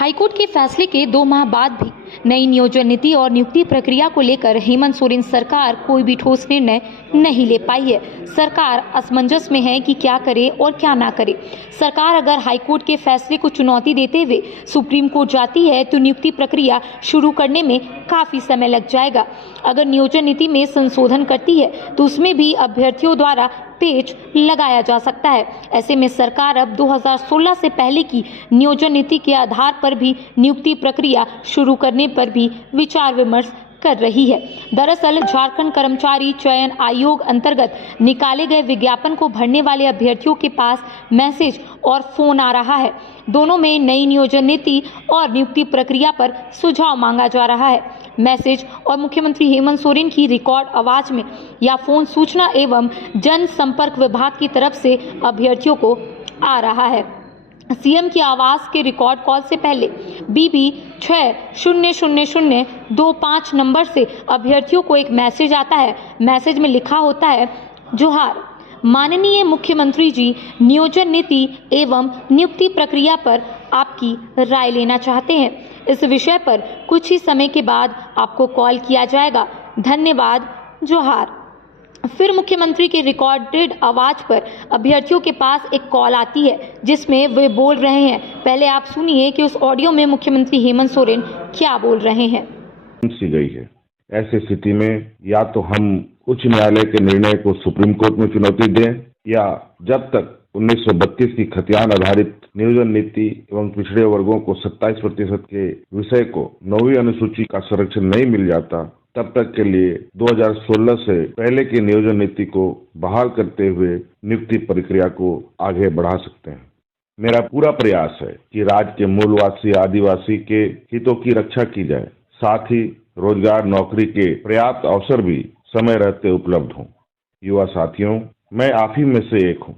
High court के फैसले के 2 माह बाद भी नई नियोजन नीति और नियुक्ति प्रक्रिया को लेकर हेमंत सोरेन सरकार कोई भी ठोस निर्णय नहीं ले पाई है। सरकार असमंजस में है कि क्या करे और क्या ना करे। सरकार अगर हाईकोर्ट के फैसले को चुनौती देते हुए सुप्रीम कोर्ट जाती है तो नियुक्ति प्रक्रिया शुरू करने में काफी समय लग जाएगा। अगर नियोजन नीति में संशोधन करती है तो उसमें भी अभ्यर्थियों द्वारा पेच लगाया जा सकता है। ऐसे में सरकार अब 2016 से पहले की नियोजन नीति के आधार पर भी नियुक्ति प्रक्रिया शुरू करने पर भी विचार विमर्श कर रही है। दरअसल झारखंड कर्मचारी चयन आयोग अंतर्गत निकाले गए विज्ञापन को भरने वाले अभ्यर्थियों के पास मैसेज और फोन आ रहा है। दोनों में नई नियोजन नीति और नियुक्ति प्रक्रिया पर सुझाव मांगा जा रहा है। मैसेज और मुख्यमंत्री हेमंत सोरेन की रिकॉर्ड आवाज में या फोन सूचना एवं जनसंपर्क विभाग की तरफ से अभ्यर्थियों को आ रहा है। सीएम की आवाज के रिकॉर्ड कॉल से पहले BB 600025 नंबर से अभ्यर्थियों को एक मैसेज आता है। मैसेज में लिखा होता है, जोहार माननीय मुख्यमंत्री जी, नियोजन नीति एवं नियुक्ति प्रक्रिया पर आपकी राय लेना चाहते हैं। इस विषय पर कुछ ही समय के बाद आपको कॉल किया जाएगा। धन्यवाद, जोहार। फिर मुख्यमंत्री के रिकॉर्डेड आवाज पर अभ्यर्थियों के पास एक कॉल आती है जिसमें वे बोल रहे हैं। पहले आप सुनिए कि उस ऑडियो में मुख्यमंत्री हेमंत सोरेन क्या बोल रहे हैं। गई है। ऐसी स्थिति में या तो हम उच्च न्यायालय के निर्णय को सुप्रीम कोर्ट में चुनौती दें या जब तक 1932 की खतियान आधारित नियोजन नीति एवं पिछड़े वर्गों को 27% के विषय को 9वीं अनुसूची का संरक्षण नहीं मिल जाता तब तक के लिए 2016 से पहले की नियोजन नीति को बहाल करते हुए नियुक्ति प्रक्रिया को आगे बढ़ा सकते हैं। मेरा पूरा प्रयास है कि राज्य के मूलवासी आदिवासी के हितों की रक्षा की जाए, साथ ही रोजगार नौकरी के पर्याप्त अवसर भी समय रहते उपलब्ध हों। युवा साथियों, मैं आप ही में से एक हूं।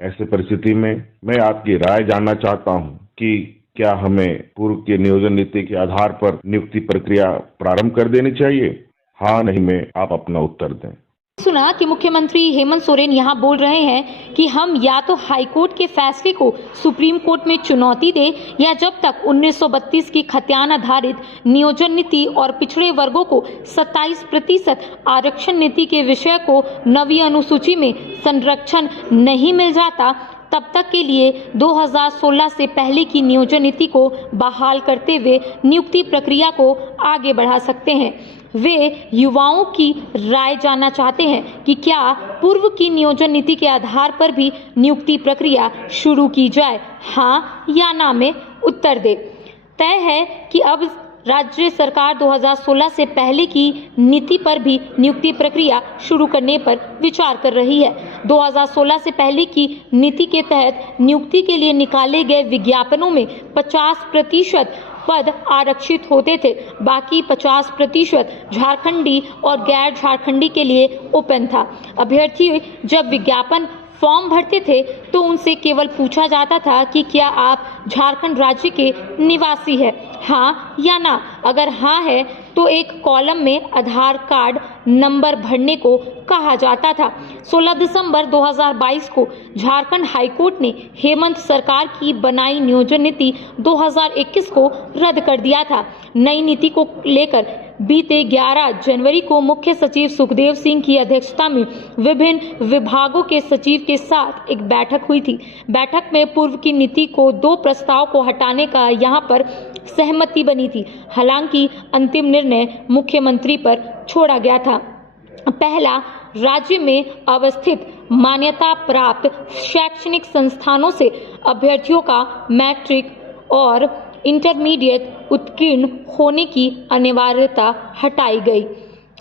ऐसे परिस्थिति में मैं आपकी राय जानना चाहता हूं कि क्या हमें पूर्व की नियोजन नीति के आधार पर नियुक्ति प्रक्रिया प्रारंभ कर देनी चाहिए? हाँ नहीं में आप अपना उत्तर दें। सुना कि मुख्यमंत्री हेमंत सोरेन यहाँ बोल रहे हैं कि हम या तो हाईकोर्ट के फैसले को सुप्रीम कोर्ट में चुनौती दें या जब तक 1932 की खतियान आधारित नियोजन नीति और पिछड़े वर्गों को 27% आरक्षण नीति के विषय को 9वीं अनुसूची में संरक्षण नहीं मिल जाता तब तक के लिए 2016 से पहले की नियोजन नीति को बहाल करते हुए नियुक्ति प्रक्रिया को आगे बढ़ा सकते हैं। वे युवाओं की राय जानना चाहते हैं कि क्या पूर्व की नियोजन नीति के आधार पर भी नियुक्ति प्रक्रिया शुरू की जाए, हाँ या ना में उत्तर दे। तय है कि अब राज्य सरकार 2016 से पहले की नीति पर भी नियुक्ति प्रक्रिया शुरू करने पर विचार कर रही है। 2016 से पहले की नीति के तहत नियुक्ति के लिए निकाले गए विज्ञापनों में 50% पद आरक्षित होते थे, बाकी 50% झारखंडी और गैर झारखंडी के लिए ओपन था। अभ्यर्थी जब विज्ञापन फॉर्म भरते थे तो उनसे केवल पूछा जाता था कि क्या आप झारखंड राज्य के निवासी हैं, हाँ या ना। अगर हाँ है तो एक कॉलम में आधार कार्ड नंबर भरने को कहा जाता था। 16 दिसंबर 2022 को झारखंड हाईकोर्ट ने हेमंत सरकार की बनाई नियोजन नीति 2021 को रद्द कर दिया था। नई नीति को लेकर बीते 11 जनवरी को मुख्य सचिव सुखदेव सिंह की अध्यक्षता में विभिन्न विभागों के सचिव के साथ एक बैठक हुई थी। बैठक में पूर्व की नीति को 2 प्रस्ताव को हटाने का यहां पर सहमति बनी थी। हालांकि अंतिम निर्णय मुख्यमंत्री पर छोड़ा गया था। पहला, राज्य में अवस्थित मान्यता प्राप्त शैक्षणिक संस्थानों से अभ्यर्थियों का मैट्रिक और इंटरमीडिएट उत्तीर्ण होने की अनिवार्यता हटाई गई।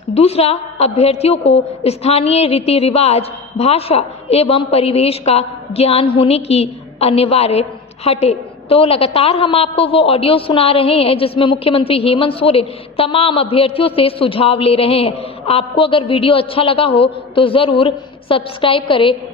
दूसरा, अभ्यर्थियों को स्थानीय रीति रिवाज, भाषा एवं परिवेश का ज्ञान होने की अनिवार्य हटे। तो लगातार हम आपको वो ऑडियो सुना रहे हैं जिसमें मुख्यमंत्री हेमंत सोरेन तमाम अभ्यर्थियों से सुझाव ले रहे हैं। आपको अगर वीडियो अच्छा लगा हो तो ज़रूर सब्सक्राइब करें।